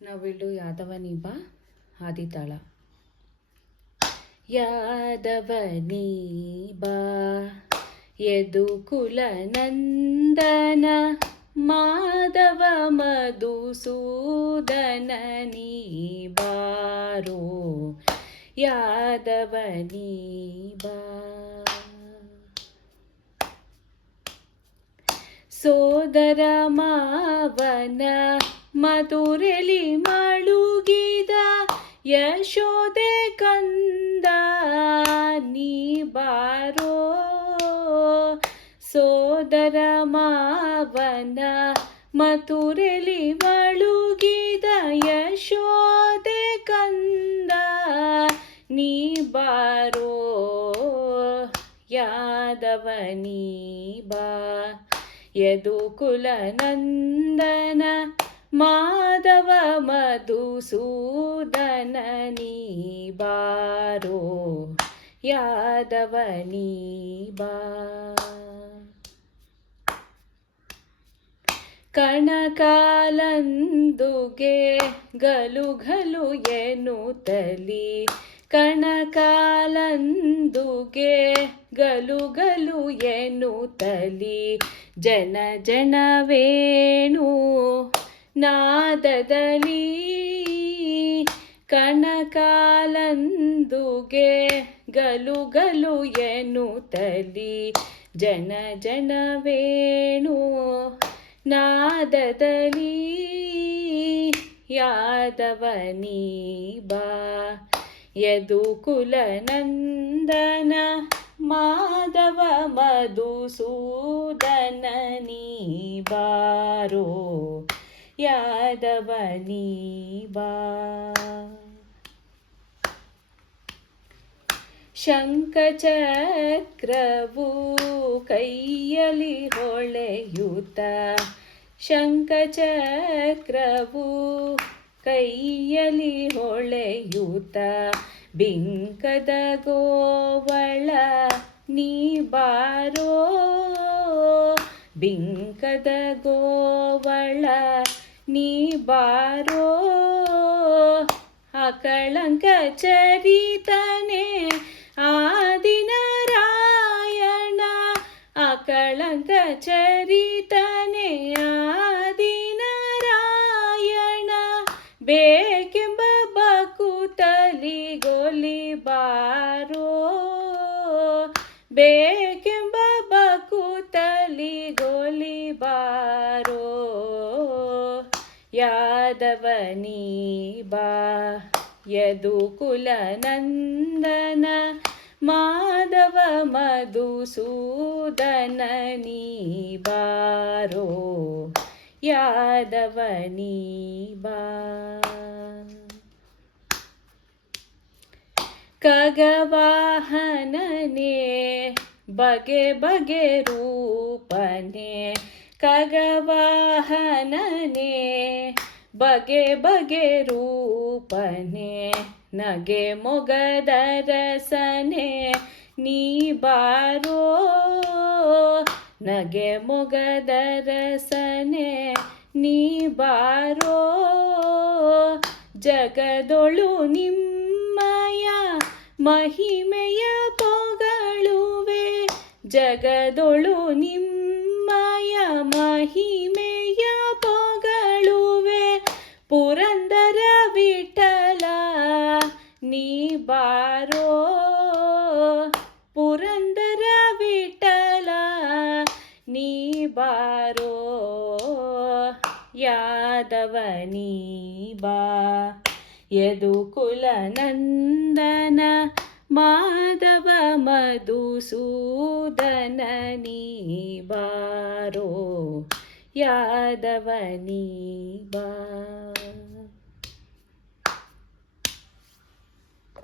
ನವಿಲು ಯಾದವನಿ ಬಾ ಆದಿತಾಳ. ಯಾದವನಿ ಬಾ ಯದುಕುಲ ನಂದನ ಮಾಧವ ಮಧುಸೂದನ ನೀ ಬಾರೋ ಯಾದವನಿ ಬಾ. ಸೋದರ ಮಾವನ ಮಧುರೆಲಿ ಮಳುಗಿದ ಯಶೋದೆ ಕಂದ ನೀ ಬಾರೋ. ಸೋದರ ಮಾವನ ಮಥುರೆಲಿ ಮಳುಗಿದ ಯಶೋದೆ ಕಂದ ನೀ ಬಾರೋ ಯಾದವನಿ ಬಾ. ಯದುಕುಲ ನಂದನ ಮಾಧವ ಮಧುಸೂದನ ನೀ ಬಾರೋ ಯಾದವನಿ ಬಾ. ಕಣಕಾಲಂದುಗೆ ಗಲು ಗಲು ಎನ್ನುತ್ತಲಿ ಕಣಕಾಲಂದುಗೆ ಗಲು ಗಲು ಎನ್ನುತ್ತಲಿ ಜನ ಜನವೇಣು ನಾದದಲ್ಲಿ. ಕಣಕಾಲಂದುಗೆ ಗಲು ಗಲು ಎನ್ನುತ್ತಲಿ ಜನ ಜನವೇಣು ನಾದದಲ್ಲಿ. ಯಾದವನಿ ಬಾ ಯದುಕುಲ ನಂದನ ಮಾಧವ ಮಧುಸೂದನ ನೀ ಬಾರೋ ಯಾದವನಿ ಬಾ. ಶಂಖಚಕ್ರವು ಕೈಯಲ್ಲಿ ಹೊಳೆಯುತ್ತ ಶಂಖಚಕ್ರವು ಕೈಯಲ್ಲಿ ಹೊಳೆಯುತ್ತ ಬಿಂಕದ ಗೋವಳ ನೀ ಬಾರೋ. ಬಿಂಕದ ಗೋವಳ ನೀ ಬಾರೋ ಅಕಳಂಕ ಚರಿತನೆ ಆದಿನಾರಾಯಣ. ಅಕಳಂಕ ಚರಿತನೆ ಆದಿನಾರಾಯಣ ಬೇಕೆಂಬ ಬಕುತಲಿ ಗೊಲಿ ಬಾರೋ. ಬೇಕೆಂಬ ಬಕುತಲಿ ಗೊಲಿ ಬಾರೋ ಯಾದವನಿ ಬಾ. ಯದುಕುಲ ನಂದನ ಮಾಧವ ಮಧುಸೂದನ ನೀ ಬಾರೋ ಯಾದವನಿ ಬಾ. ಖಗವಾಹನನೇ ಬಗೆ ಬಗೆ ರೂಪನೆ ಖಗವಾಹನನೇ ಬಗೆ ಬಗೆ ರೂಪನೆ ನಗೆ ಮೊಗದ ರಸನೆ ನೀ ಬಾರೋ. ನಗೆ ಮೊಗದ ರಸನೆ ನೀ ಬಾರೋ ಜಗದೊಳು ನಿಮ್ಮಯ ಮಹಿಮೆಯ ಪೊಗಳುವೆ. ಜಗದೊಳು ನಿಮ್ಮಯ ಮಹಿಮೆಯ ಪೊಗಳುವೆ ಪುರಂದರ ವಿಠಲ ನೀ ಬಾರೋ. ಪುರಂದರ ವಿಠಲ ನೀ ಬಾರೋ ಯಾದವನಿ ಬಾ. ಯದುಕುಲ ನಂದನ ಮಾಧವ ಮಧುಸೂದನ ನೀ ಬಾರೋ ಯಾದವನಿ ಬಾ.